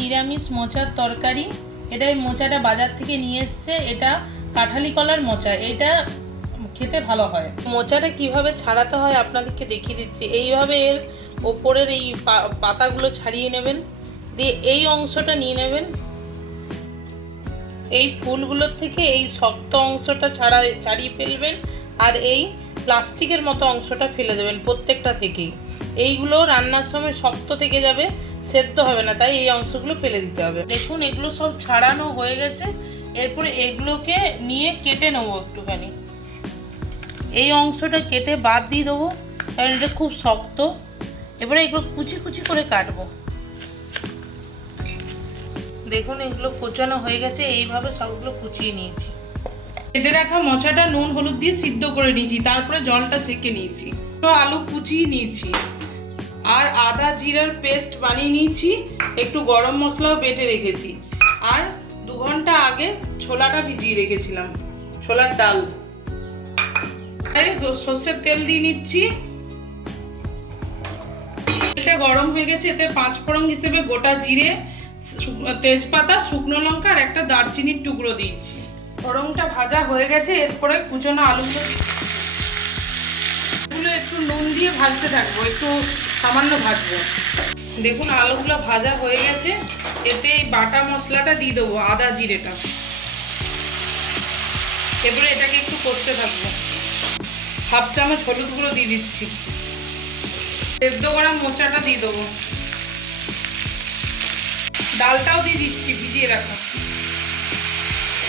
নিরামিষ মোচার তরকারি। এটা এই মোচাটা বাজার থেকে নিয়ে এসছে, এটা কাঁঠালি কলার মোচা। এটা খেতে ভালো হয়। মোচাটা কিভাবে ছাড়াতে হয় আপনাদেরকে দেখিয়ে দিচ্ছি। এইভাবে এর ওপরের এই পাতাগুলো ছাড়িয়ে নেবেন, দিয়ে এই অংশটা নিয়ে নেবেন। এই ফুলগুলোর থেকে এই শক্ত অংশটা ছাড়িয়ে ফেলবেন, আর এই প্লাস্টিকের মতো অংশটা ফেলে দেবেন প্রত্যেকটা থেকেই। এইগুলো রান্নার সময় শক্ত থেকে যাবে, সেদ্ধ হবে না, তাই এই অংশগুলো ফেলে দিতে হবে। দেখুন এগুলো সব ছাড়ানো হয়ে গেছে। এরপরে এগুলোকে নিয়ে কেটে নেবো একটুখানি। এই অংশটা কেটে বাদ দিয়ে দেবো, কারণ এটা খুব শক্ত। এবারে এগুলো কুচি কুচি করে কাটবো। দেখুন এগুলো কোচানো হয়ে গেছে, এইভাবে সবগুলো কুচিয়ে নিয়েছি। কেটে রাখা মোচাটা নুন হলুদ দিয়ে সিদ্ধ করে নিয়েছি, তারপরে জলটা ছেঁকে নিয়েছি। আলু কুচিয়ে নিয়েছি, আর আদা জিরার পেস্ট বানিয়ে নিয়েছি, একটু গরম মশলাও বেটে রেখেছি, আর 2 ঘন্টা আগে ছোলাটা ভিজিয়ে রেখেছিলাম, ছোলার ডাল। সর্ষের তেল দিয়ে নিচ্ছি। তেলটা গরম হয়ে গেছে, এতে 5 ফোড়ন হিসেবে গোটা জিরে, তেজপাতা, শুকনো লঙ্কা আর একটা দারচিনির টুকরো দিয়েছি। ফোড়নটা ভাজা হয়ে গেছে, এরপরে কুচনো আলুগুলো একটু নুন দিয়ে ভাজতে থাকবো, একটু সামান্য ভাজবো। দেখুন আলুগুলো ভাজা হয়ে গেছে, এতে এই বাটা মশলাটা দিয়ে দেবো, আদা জিরেটা। এরপরে এটাকে একটু কষতে থাকবো। 1/2 চামচ হলুদ গুঁড়ো দিয়ে দিচ্ছি। সেদ্ধ করা মোচাটা দিয়ে দেবো, ডালটাও দিয়ে দিচ্ছি ভিজিয়ে রাখা।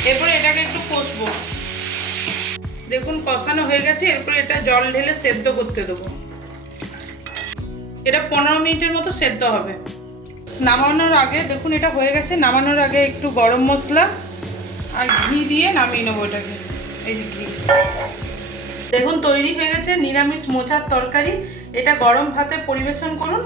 এরপরে এটাকে একটু কষবো। দেখুন কষানো হয়ে গেছে, এরপরে এটা জল ঢেলে সেদ্ধ করতে দেবো। এটা 15 মিনিটের মতো সেদ্ধ হবে। নামানোর আগে দেখুন এটা হয়ে গেছে, নামানোর আগে একটু গরম মশলা আর ঘি দিয়ে নামিয়ে নেবো এটাকে। এই যে ঘি। দেখুন তৈরি হয়ে গেছে নিরামিষ মোচার তরকারি। এটা গরম ভাতে পরিবেশন করুন।